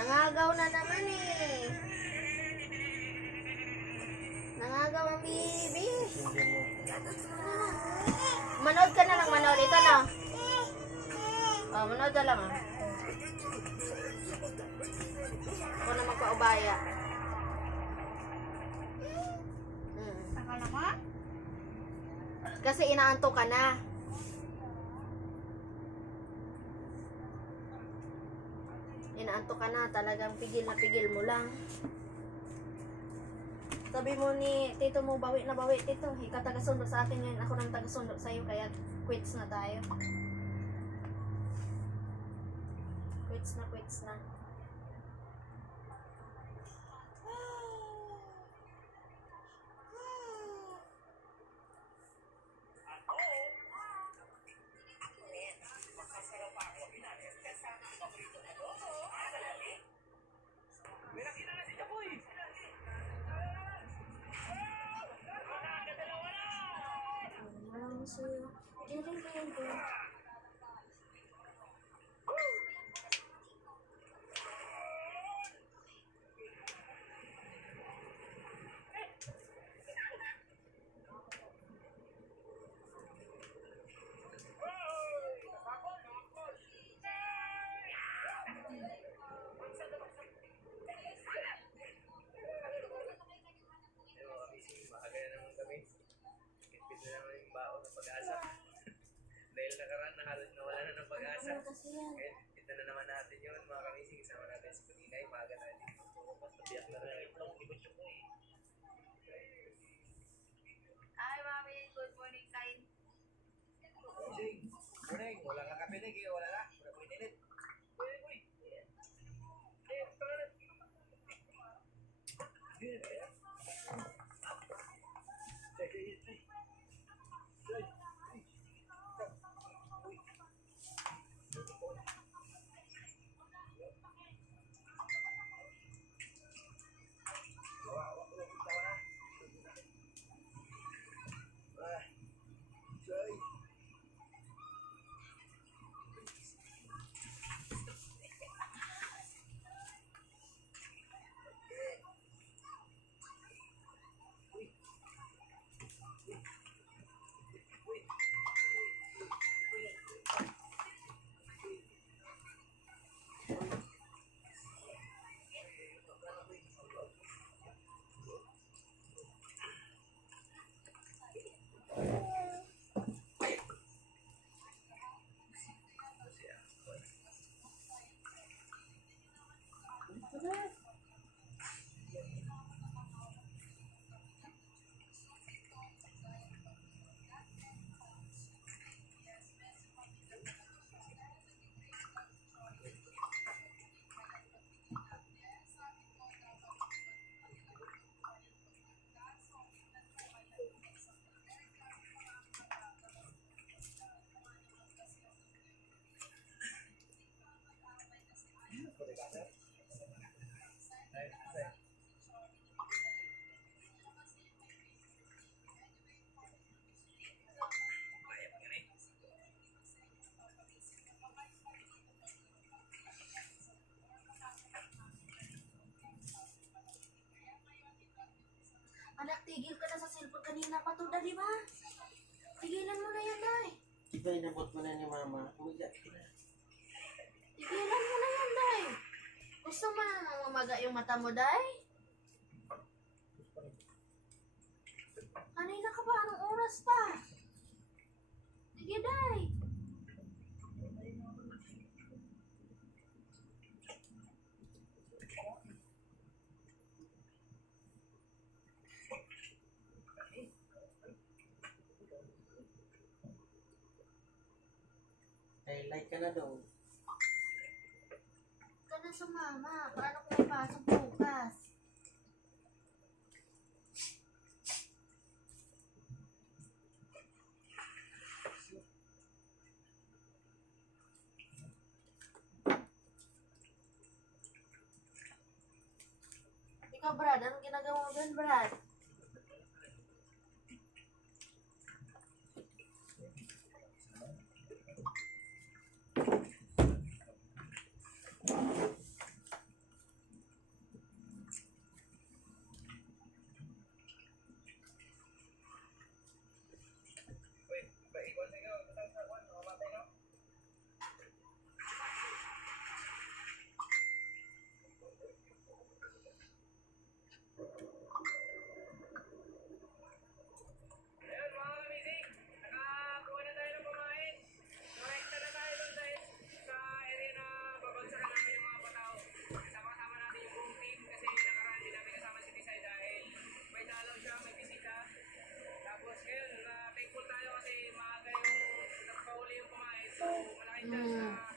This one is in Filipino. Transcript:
Nangagaw na naman eh. Nangagaw ang bibi. Manood ka na lang, manood. Ito na. Oh, manood na lang ah. Ako na magpaubaya. Akala mo? Kasi inaantok ka na. Inaantok ka na. Talagang pigil na pigil mo lang. Sabi mo ni tito mo, bawi na bawi tito. Ikaw taga-sundo sa akin ngayon. Ako nang taga-sundo sa'yo. Kaya quits na tayo. Quits na, quits na. Dahil nakaraan na halos nawala na ng pag-asa. Ito na naman natin yun, mga kamising. Isama natin si Kuninay, maaga natin. Mas nabiyak na rin yung libot ko eh. Hi, Mami. Good morning, Kain. Morning, wala ka kape na, wala na. Wala po ininit. Anak, tigil ka na sa cellphone kanina pa to, di ba? Tigilan mo na yan, Day. Di ba inabot mo na ni Mama? Umigat ka na. Tigilan mo na yan, Day. Gusto mo na mamaga yung mata mo, Day? Kanina ka ba? Anong oras pa? Sige, Day. Ay, like ka na daw. Ka na sumama. Paano kung may pasok bukas? Ikaw, Brad, anong ginagawa mo dun, Brad? siya may bisita. Tapos ngayon, thankful tayo kasi maaga yung nagpahuli yung kumain. So, malaking chance na